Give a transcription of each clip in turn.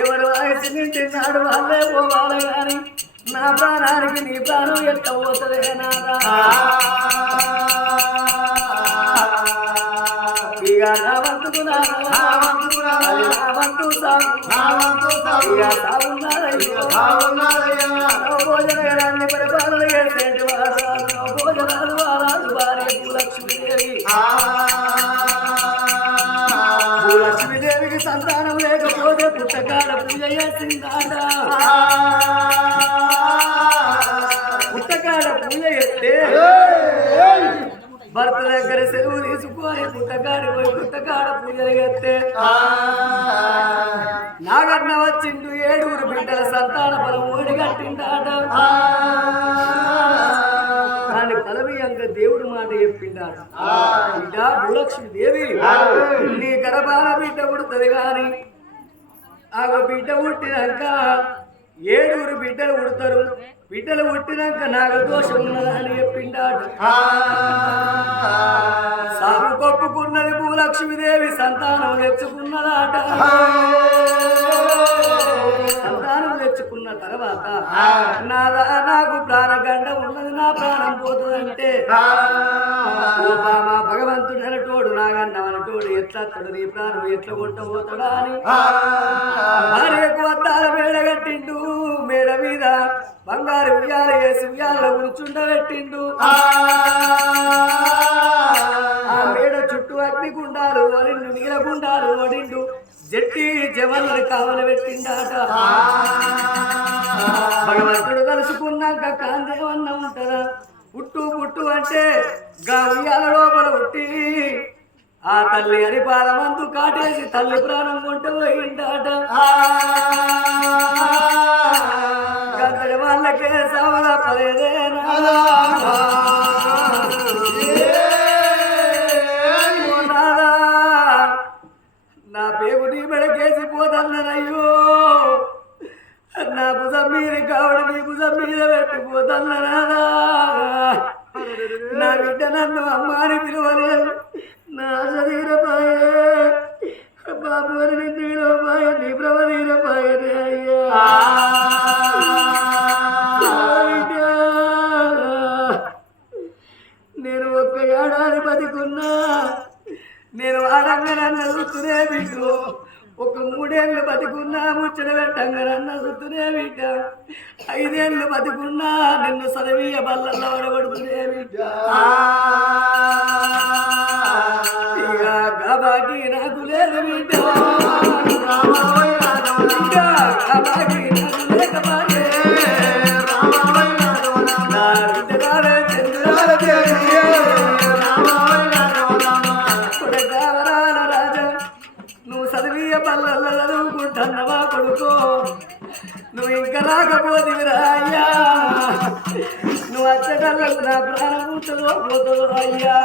ఎవరు వయసు నిండినాడు వాళ్ళే పోవాలి గాని నా ప్రాణానికి నీ ప్రాణం ఎట్ట పోతుంది నాదా ఇక నా వంతుకు నా అది నా వంతు సాగు. ఇక సాగున్నారయ్యో. భోజనగరాన్ని పరిపాలన చేసేటి వారాలు భోజనాలు వారాలు భార్య భూలక్ష్మీదేవి. భూలక్ష్మీదేవికి సంతానం లేకపోతే పుట్టకాడ పూజ చేసిందాట. పుట్టకాడ పూజ చేస్తే భర్త దగ్గర సెలవు తీసుకొని పుట్టకాడ పోయి పుట్టకాడ పూజలు చేస్తే. నాగన్న వచ్చిండు ఏడుగురు బిడ్డల సంతాన బలం ఓడిగట్టిండాట దాని బలమీయంగా దేవుడు మాట చెప్పిండాట. బిడ్డ భూలక్ష్మి దేవి నీ గర్భాన బిడ్డ పుడుతుంది గాని ఆ బిడ్డ పుట్టినాక ఏడుగురు బిడ్డలు పుడతారు. బిడ్డలు పుట్టినాక నాగదోషం ఉన్నదని చెప్పిండాడు సాగు కొప్పుకున్నది భూలక్ష్మీదేవి సంతానం తెచ్చుకున్నదాట. సంతానం తెచ్చుకున్న తర్వాత నాదా నాకు ప్రాణగండ ఉన్నది నా ప్రాణం పోతుందంటే. భగవంతుడు అనటోడు నాగండం అనటోడు ఎట్లా అత్తడు నీ ప్రాణం ఎట్లా కొట్టబోతాడా అని. భార్యకు అద్దాల మేడ కట్టిండు మేడ మీద బంగారు ఉయ్యాల వేసి ఉయ్యాల కూర్చుండబెట్టిండు ఆ. మేడ చుట్టూ అగ్ని గుండాలు వరిండు నీల గుండాలు వడిండు. జట్టి జవన్లు కావలి పెట్టిండాట. భగవంతుడు కలుసుకున్నాక కాందేవన్న ఉంటదా పుట్టు పుట్టు అంటే గా ఉయ్యాల లోపల పుట్టి ఆ తల్లి అని పాదమందు కాటేసి తల్లి ప్రాణం కొంటే పోయిండాట. గంతడి వాళ్ళకే సవల పలేదేనా మెడకేసి పోతన్ననయ్యో నా భుజం మీద కావడం నీ భుజం మీద పెట్టిపోతన్ననాదా నా బిడ్డ నన్ను అమ్మాని పిలువలేదు నా ఆశ బాబు అని నిన్ను విలువపాయ నీ భ్రమ తీరపాయనే అయ్యా నేను ఒక్క ఏడాది బతికున్నా. నేను ఆడంగా నన్ను చూస్తూనే బిడ్డు. ఒక మూడేళ్ళు బతికున్నా ముచ్చట పెట్టంగా సుత్తునే బిడ్డ ఐదేళ్ళు బతికున్నా నిన్ను సరవీయ బల్లల్లో పడబడుతూనే బిడ్డ ఇక నాకు లేదు బిడ్డ నువ్వు ఇంకా అయ్యా నువ్వు వచ్చేటల్లకు నా ప్రాణం అయ్యా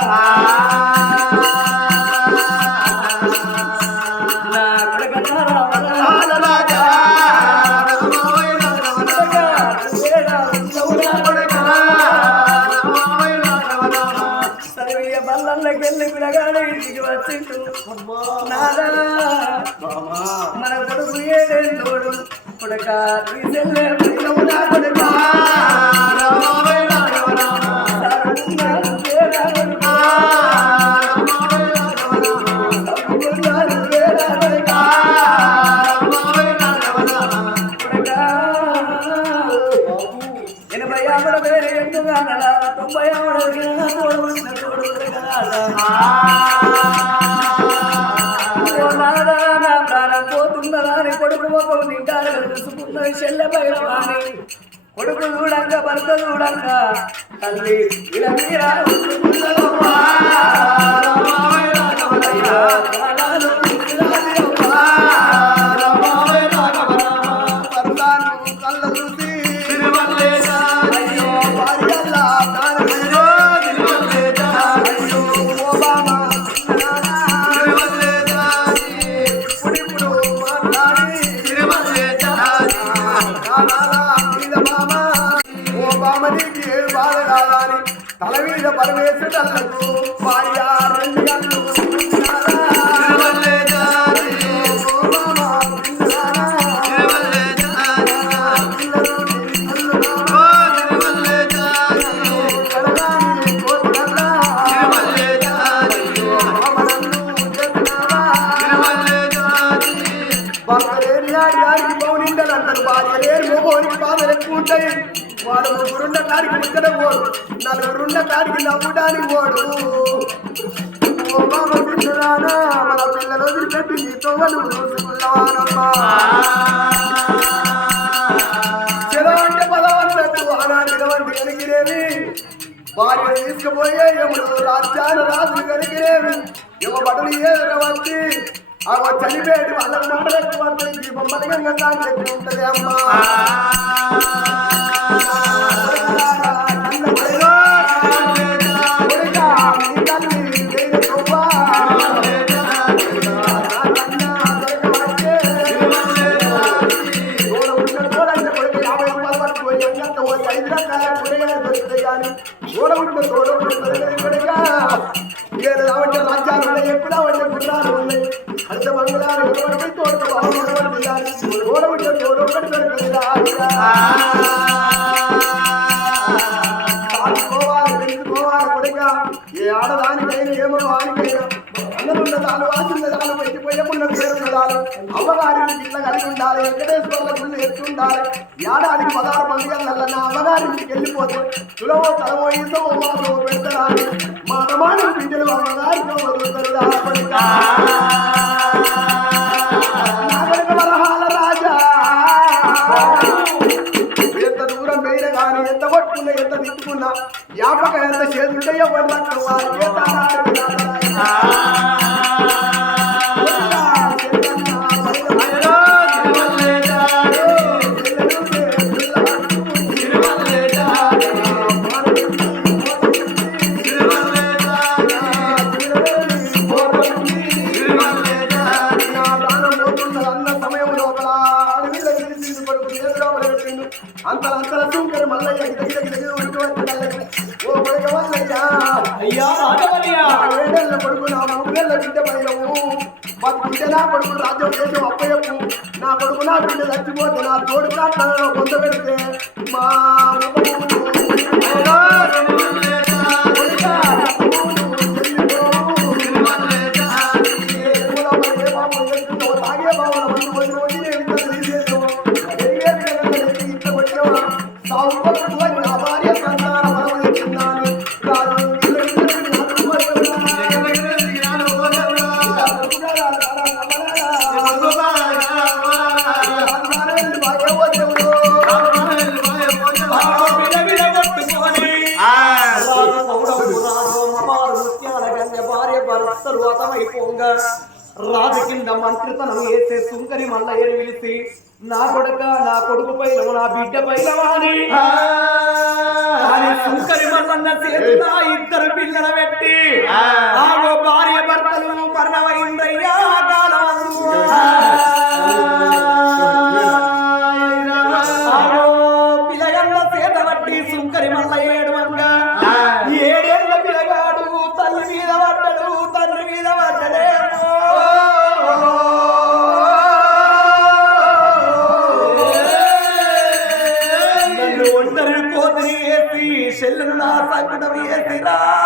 కొడక తీసెల్లే పిల్లవునా కొడక తల్లి ఇలా మీరా భర్త లేని నాడి పౌనిండలు అంటారు భార్య లేని మొగోనికి బాధలు ఎక్కువ ఉంటాయి వాడు ముగ్గురున్న కాడికి ముచ్చట పోడు నలుగురున్న కాడికి నవ్వడానికి పోడు ఓ బాబ పిల్లరానా మన పిల్లలు వదిలిపెట్టి నీతో వాళ్ళు చూసుకున్నావానమ్మా చెలో అంటే పదవన్నట్టు ఆనాటి వంటి కలిగిరేవి భార్య తీసుకుపోయే యముడు రాజ్యాల రాజులు కలిగిరేవి యువ బడులు ఏదైన వచ్చి ఆ చనిపోయేటి వాళ్ళ మాటలకు వస్తుంది ఈ బొమ్మలు గంగా చెప్పి ఉంటది అమ్మా కొడుకా, నీ తల్లి వేయి కొవ్వా. ఏ ఆడదానికైనా ఏమో వానికైనా అన్నదున్నదాలు ఆశున్నదాలు పెట్టిపోయకున్న పేరున్నదాలు అమ్మగారిని ఇట్లా కలిగి ఉండాలి వెంకటేశ్వరుల గుళ్ళు ఎత్తుండాలి ఏడాదికి పదహారు పండుగల నా అమ్మగారికి వెళ్ళిపోతే తులవో తలవో ఈసో మాలో పెడతారు మా అన్నమానం బిడ్డలు అమ్మగారితో వదులుతారు ఎంత దూరం వేయరు ఎంత పట్టుకున్నా ఎంత తిట్టుకున్నా వ్యాపకం ఎంత చేతుంటే ఎవరు ah. భార్య మంత్రితనం వేసే సుంకరి మల్ల ఏరు పిలిచి నా కొడుక నా కొడుకు పైన నా బిడ్డ పైన వాని అని సుంకరి మల్లన్న చేతుల ఇద్దరు పిల్లల పెట్టి ఆగో భార్య భర్తలు మరణమైందయ్యా కాలమందు నా సంకటం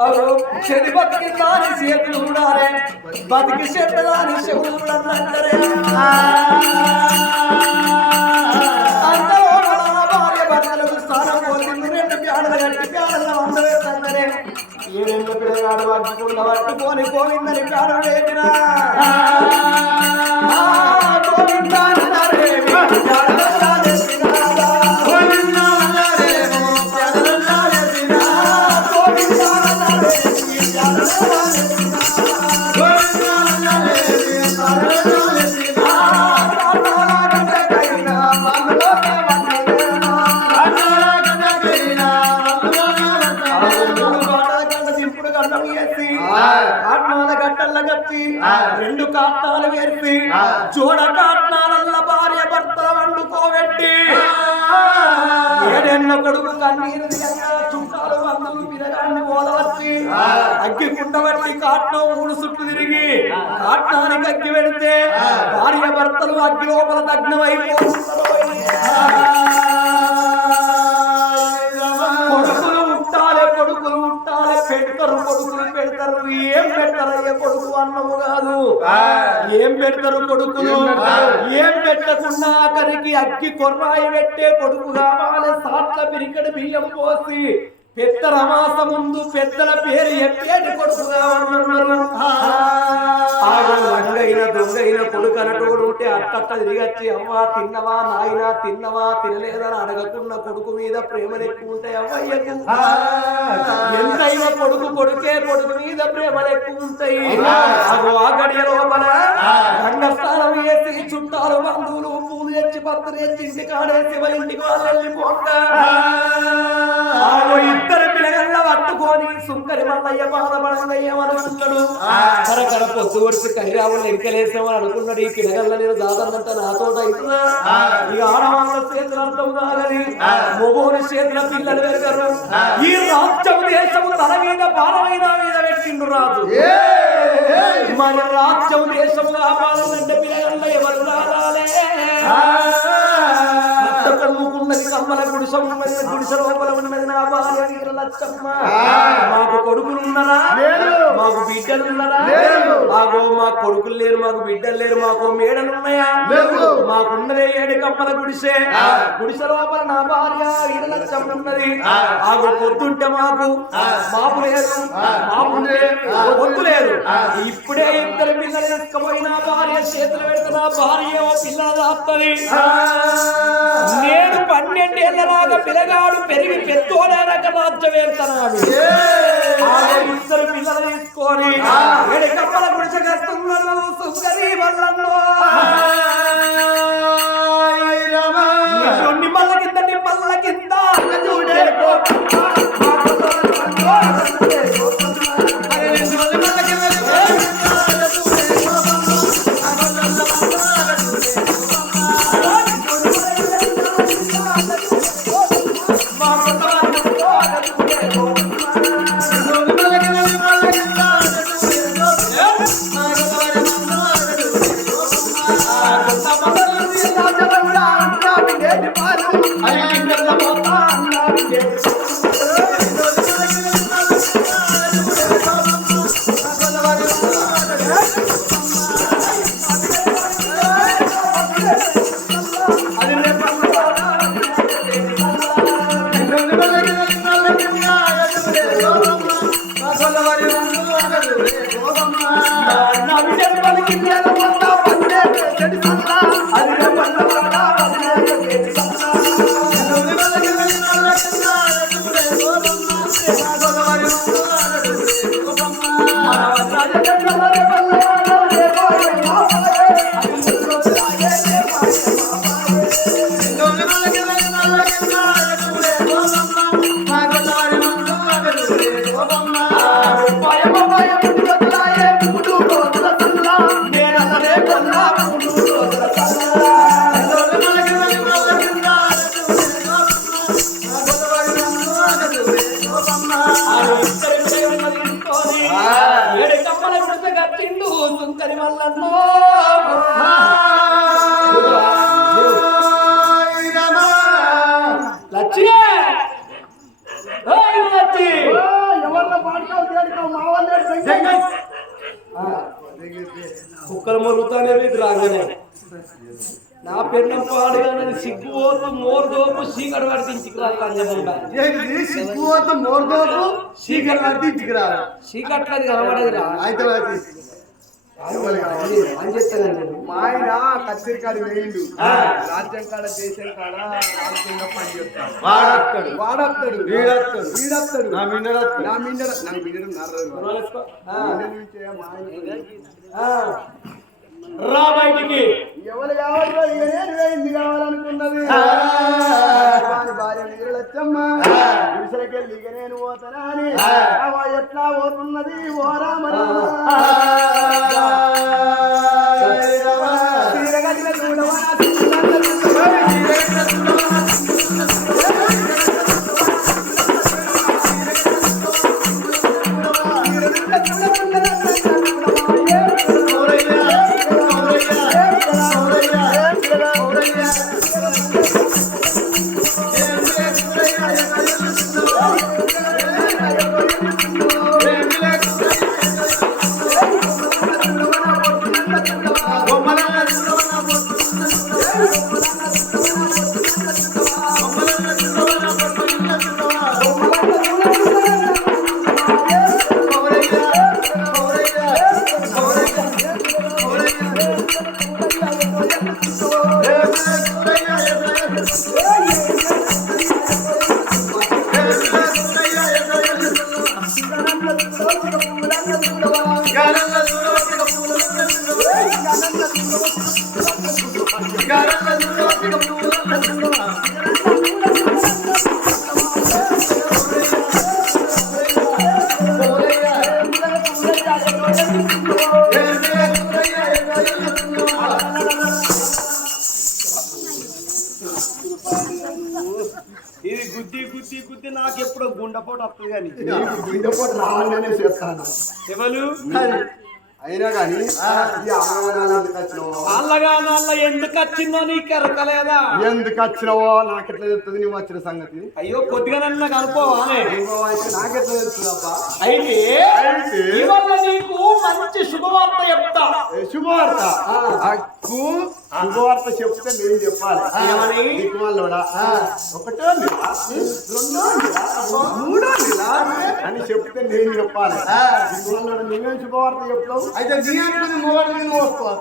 అవును చెడి బతికి దాని చేతులు ఉండాలి బతికి చెడ్డ దాని చెవులు ఉండాలంటారే అంతలో నా భార్య భర్తలకు స్నానం పోసింది రెండు ప్యాడలు కట్టి ప్యాడల్లో వందవేస్తారే ఏడెండు పిల్లగాడు పట్టుకున్న పట్టుకొని గోవిందని ప్యాడలు లేపినా అగ్గి కుండబట్టి కాట్నం మూడు చుట్టూ తిరిగి కాట్నానికి అగ్గి పెడితే భార్య భర్తలు అగ్గి లోపల కొడుకులు ఉంటాలే కొడుకులు ఉంటాలే పెడతారు కొడుకులు పెడతారు. ఏం పెడతారు అయ్యే కొడుకు అన్నము కాదు. ఏం పెడతారు కొడుకులు? ఏం పెట్టకుండా అక్కడికి అగ్గి కొర్రాయి పెట్టే కొడుకు కావాలి. సాట్ల పిరికడి బియ్యం పోసి పెద్ద రమాస ముందు పెద్దల పేరు ఎప్పేటి కొడుకు దొంగైన కొడుకు అన్నటోడు ఉంటే అట్టట్ట తిరిగచ్చి అమ్మా తిన్నవా నాయనా తిన్నవా తినలేదని అడగకున్న కొడుకు మీద ప్రేమలు ఎక్కువ ఉంటాయి అవ్వయ్యకు ఎంతైనా కొడుకు కొడుకే కొడుకు మీద ప్రేమలు ఎక్కువ ఉంటాయి. అగో ఆ గడియ లోపల రంగస్థానం వేసి చుట్టాలు బంధువులు పూలు తెచ్చి పత్తులు తెచ్చి ఇంటి కాడేసి వాళ్ళ ఇంటికి వాళ్ళు వెళ్ళిపోతా ఇద్దరు పిల్లగల్ల పట్టుకొని సుంకరి మల్లయ్య బాధపడదయ్య అనుకున్నాడు కరకర పొద్దు వడిసి కైరావులు ఎంకలేసామని అనుకున్నాడు ఈ పిల్లగల్ల నేను దాదానంత నాతో అవుతున్నా ఈ ఆడవాళ్ళ చేతులు అర్థం కాదని మొగోని చేతుల పిల్లలు పెరగరు ఈ రాజ్యము దేశము తల మీద భారమైన మీద పెట్టిండు రాజు. మన రాజ్యం దేశము పిల్లగల్ల ఎవరు రావాలే కమ్ముకున్నది కమ్మల ఉన్నది గుడిసె లోపల ఉన్నది నా భార్య లచ్చమ్మ మాకు కొడుకులు ఉన్నారా మాకు బిడ్డలు ఉన్నారా మాకు మా కొడుకులు లేరు మాకు బిడ్డలు లేరు మాకు మేడలు ఉన్నాయా మాకున్నదే ఏడు కమ్మల గుడిసే గుడిసె లోపల నా భార్య వీర లచ్చమ్మ ఉన్నది ఆగు పొద్దుంటే మాకు మాపు లేదు మాపు ఉంటే పొద్దు లేదు ఇప్పుడే ఇద్దరు పిల్లలు తీసుకుపోయి నా భార్య చేతులు పెడుతున్నా భార్య పిల్లలు దాపుతుంది నేను పన్నెండేళ్ళలాగా పిల్లగాడు పెరిగి పెద్దోడైనాక రాజ్యం వెళ్తున్నాడు ఇద్దరు పిల్లలు తీసుకొని ఏడు కప్పల సుందరి Thank you. నా పెన్ను పాడుగానని సిగ్గుపోతూ మోరుదోపు సీకడు పడితే రాలంజముండా సిగ్గుపోతూ మోర్దోపు సీకడు పడితే ఇంటికి రా. చీకట్లది కనబడదురా అయితే మా ఆయన వేయిండు. రాజ్యం కాడ దేశం కాడ రాజ్యంగా పని చేస్తాడు. వాడొస్తాడు. వాడొస్తాడు నా. నా మిండడ నా మిండడు. రా బయటికి. ఎవరు కావాలో వేయింది కావాలనుకున్నది? భార్య నీరు లచ్చమ్మ విసరకెళ్ళి ఇక నేను పోతానా అని. ఎట్లా పోతున్నది? ఓ రామ రామ. ఇది గుద్ది గుద్ది గుద్ది నాకు ఎప్పుడో గుండెపోటు వస్తుంది కానీ. నీకు గుండెపోటు రావాలనే చేస్తాను ఎవరు? అయినా కానీ అల్లగా నల్ల ఎందుకు వచ్చిందో నీకు ఎరకలేదా ఎందుకు వచ్చినావో? నాకెట్లా తెలుస్తుంది నువ్వు వచ్చిన సంగతి? అయ్యో కొద్దిగా నన్ను ఇంకో అయితే నాకెట్లా తెలుస్తుంది అబ్బా అయితే? ఇవాళ నీకు మంచి శుభవార్త చెప్తా. శుభవార్త? అక్కు శుభవార్త చెప్తే నేను చెప్పాలి? దిక్కుమాలోడా ఒకటో నెల రెండో నెల మూడో నెల అని చెప్తే నేను చెప్పాలి. దిక్కుమాలోడా నువ్వేం శుభవార్త చెప్తావు? అయితే నీ అనుకుని మొగడు నేను వస్తా.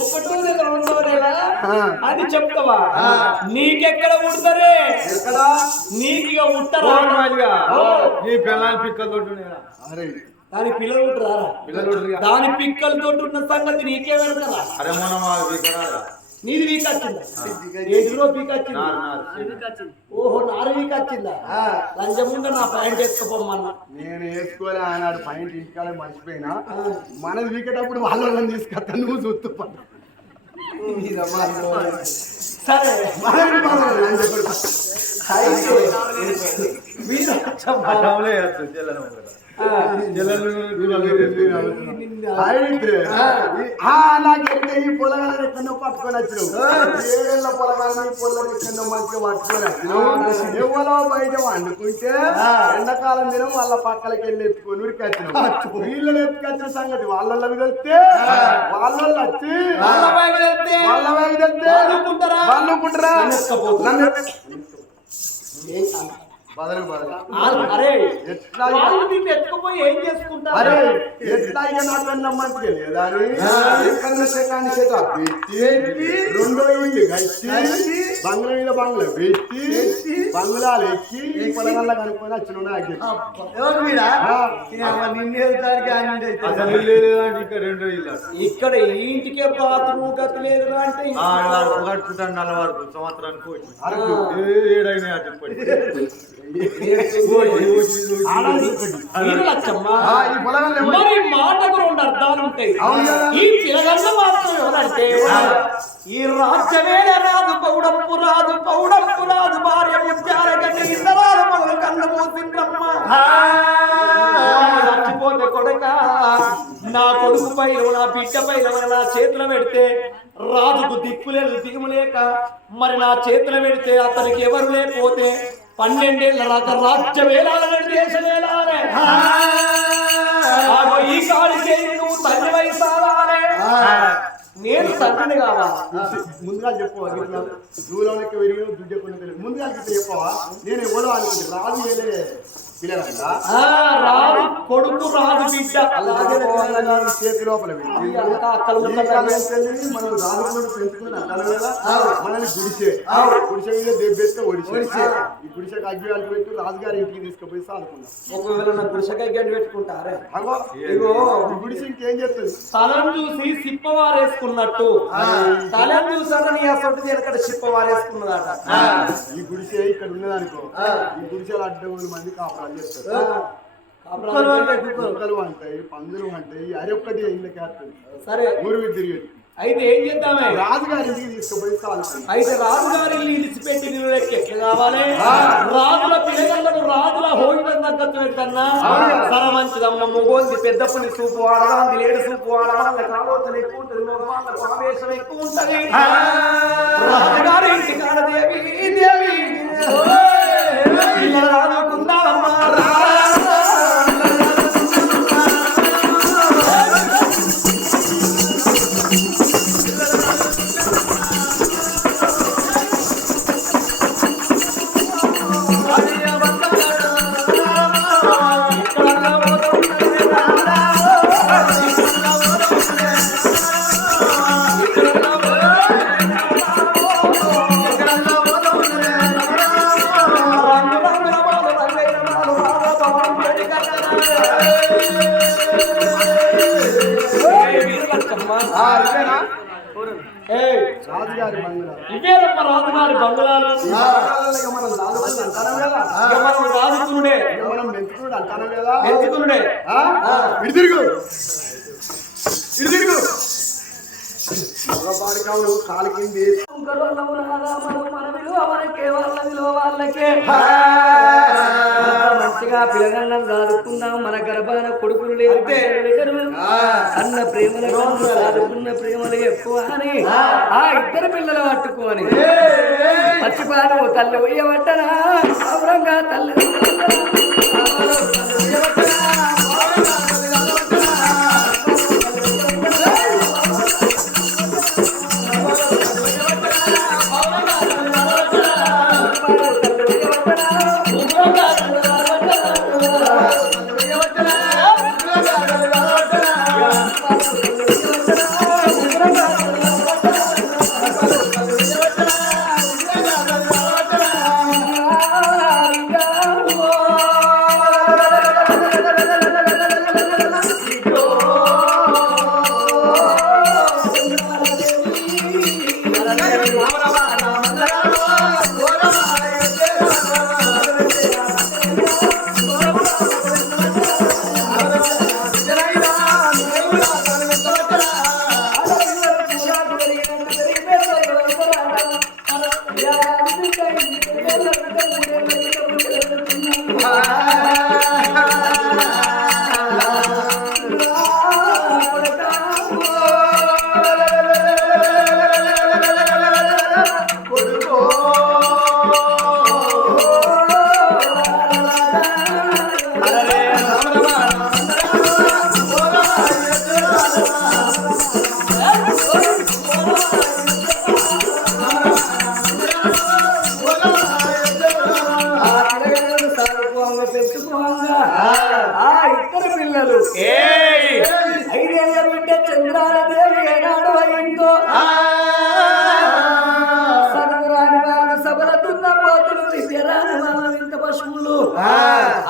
ఒకటో నెల రెండో నెల ఆ. అని చెప్తావా? నీకెక్కడ ఉడతారే ఎక్కడ? నీకు ఇక ఉట్టరా. నీ పిల్లలు పిక్కలతో అరే. దాని పిల్లలు ఉంటారా. దాని పిక్కలతో ఉన్న సంగతి నీకే పెడతారా? అరే మొన్న. నీది వీక్ వచ్చిందా ఏంటిలో వీక్ వచ్చిందా. ఓహో నారు వీక్ వచ్చిందా లంచముంగా నా పాయింట్ ఎత్తుకోమన్నా నేను వేసుకోలే ఆనాడు పాయింట్ ఇంటికాలే మర్చిపోయినా. మనది వీకేటప్పుడు వాళ్ళ వాళ్ళని తీసుకొస్తా నువ్వు చూస్తూ పద. సరే. మనది మనది అని ఈ- నాకెంత ఈ పొలగాలను ఎక్కడో పట్టుకొని వచ్చినావు ఏడేళ్ళ పొలగాలని పొలం ఎక్కడో మంచిగా పట్టుకొని వచ్చినావు ఎవరో బయట వండుకుంటే ఎండాకాలం దినం వాళ్ళ పక్కలకి వెళ్ళి ఎత్తుకొని ఉరికి వచ్చినావు వీళ్ళని ఎత్తుకొచ్చిన సంగతి వాళ్ళ వెళ్తే వాళ్ళ వచ్చి వాళ్ళ వైపు వెళ్తే వాళ్ళు ఊరుకుంటారా? వాళ్ళు ఊరుకుంటారా? నన్ను బదలు బదలు. అరే ఎట్లా వాళ్ళు నిన్ను ఎత్తుకుపోయి ఏం చేసుకుంటారు? అరే ఎట్లా ఇక మంచిగా లేదా పెట్టి రెండో కట్టి బంగ్లా మీద బంగ్లా పెట్టి బంగ్లాలు ఎక్కి పొలగల్ల కనుక్కొని వచ్చిన ఇక్కడ ఇంటికే బాత్రూమ్ గతి లేదు అంటే వరకు సంవత్సరానికి ఏడైనా? మరి మాటకు రెండు అర్థాలు ఉంటాయి. ఈ పిలగన్న మాత్రం ఎవరంటే ఈ రాజ్యమేల రాదు పౌడంపు రాదు పౌడంపు రాదు భార్య ముత్యాల గడ్డి ఇతరాలు మొదలు కన్ను మూసిండ్రమ్మ నా కొడుకు పైన నా బిడ్డ పైన నా చేతులు పెడితే రాజుకు దిక్కులేదు దిగుమలేక మరి నా చేతులు పెడితే అతనికి ఎవరు లేకపోతే పన్నెండేళ్ళ దాకా రాజ్యం ఏలాలనే దేశం ఏలాలే ఆగో ఈ కాడికే నువ్వు వయసాలే నేను తండ్రిని కావాలా. ముందుగా చెప్పు ఇట్లా దూరంలోకి వెరిగి దుడ్డు తెలియదు ముందుగా చెప్పవా నేను ఎవడో అనుకుంటే. రాజు కొడుకు బిడ్డ. చేతి లోపల ఈ పెంచుకున్నాం మనల్ని గుడిసే. గుడిసె మీద దెబ్బెత్తే ఒడిసే. గుడిసెకి అగ్గి పెట్టి రాజుగారి ఇంటికి తీసుకుపోయి సాదుకున్నాం ఒకవేళ నా పెట్టుకుంటారే? ఇగో. ఈ గుడిసె ఇంకేం చేస్తుంది? చూసి ఈ ఇక్కడ ఉన్నదనుకో. ఈ గుడిసెలు అడ్డం మంది కాపురాలు. చేస్తారు కాపురాలు అంటే కుక్కలు. అంటాయి పందులు అంటాయి అరే ఒక్కటి ఇళ్ళకి వేస్తుంది సరే. ఊరు తిరిగి అయితే ఏం చేద్దామే? రాజుగారి ఇంటికి తీసుకుపోయి అయితే రాజుగారి ఇల్లు ఇడిచిపెట్టి నీళ్ళు కావాలి? రాజుల పిల్లగళ్ళను రాజుల హోటల్ తగ్గట్టు పెట్టన్నా సరే మంచిదమ్మ మొగోంది పెద్ద పులి సూపు వాడదాంది లేడు సూపు వాళ్ళకి ఆలోచన ఎక్కువ ఉంటుంది మగవాళ్ళకు ఆవేశం ఎక్కువ ఉంటది. రాజుగారి ఇంటి కాడ దేవి. దేవి పిల్లలు రాజుకుందామమ్మా రా. ఇటు తిరుగు. ఇటు తిరుగు. మగవాడి కావులు కాలు కింది మంచిగా పిల్లగాళ్ళని రాదుకుందాం మన గర్భాన కొడుకులు లేరు. అన్న ప్రేమలు కన్నా రాదుకున్న ప్రేమలు ఎక్కువ అని. ఆ ఇద్దరు పిల్లలు పట్టుకొని పచ్చిపాను తల్లి ఉయ్యబట్టనా? ఔరంగా తల్లి ఆ ఆ ఇద్దరు పిల్లలు. ఐదేళ్ళ బిడ్డ చంద్రాల దేవి ఏనాడు అయిందో. చదువురాని వాళ్ళు విద్యరాని వాళ్ళ వింత పశువులు.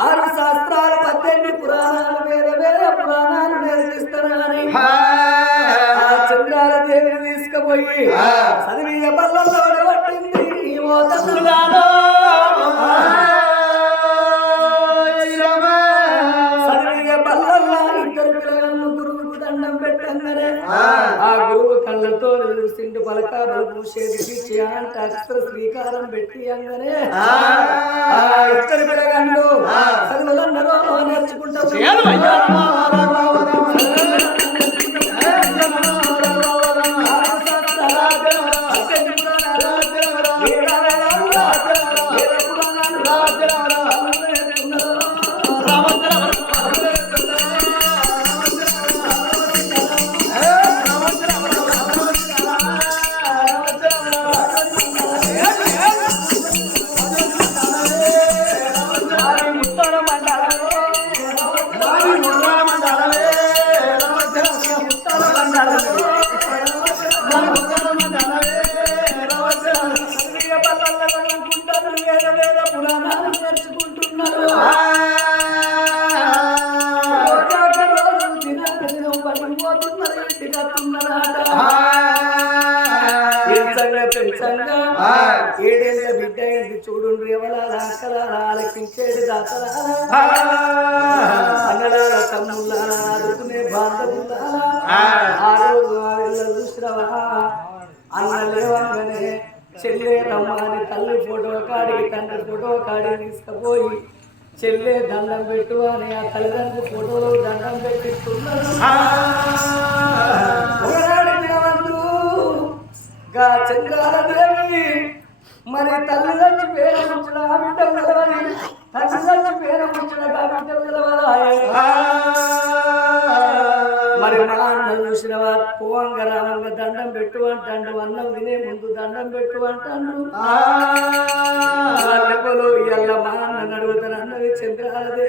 ఆరు శాస్త్రాలు పద్దెనిమిది పురాణాలు వేరే వేరే పురాణాలు నేర్పిస్తారని ఆ చంద్రాల దేవిని తీసుకుపోయి చదివి చేసి అంట అక్షర శ్రీకారం పెట్టి అంగనే ఆ. ఇద్దరు పిల్లగాళ్ళు నేర్చుకుంటా ఆ రోజు ఆ ఇళ్ళ చూసినవా అన్న లేవగానే చెల్లె రమ్మని తల్లి ఫోటో కాడికి తండ్రి ఫోటో కాడికి తీసుకుపోయి చెల్లె దండం పెట్టు అని ఆ తల్లిదండ్రులు ఫోటోలో దండం పెట్టిస్తున్నారు చంద్రాలదేవి మరి తల్లిదండ్రి పేర ముచ్చడం ఆ బిడ్డలు కలవాలి తల్లిదండ్రి పేరు ముచ్చడం ఆ బిడ్డలు కలవాలి మరి మా అన్న వారు పోవంగ రావంగ దండం పెట్టు అంటాడు అన్నం తినే ముందు దండం పెట్టు అంటాడు. ఎల్ల మా అన్న నడుగుతాను అన్నది చంద్రాలదే.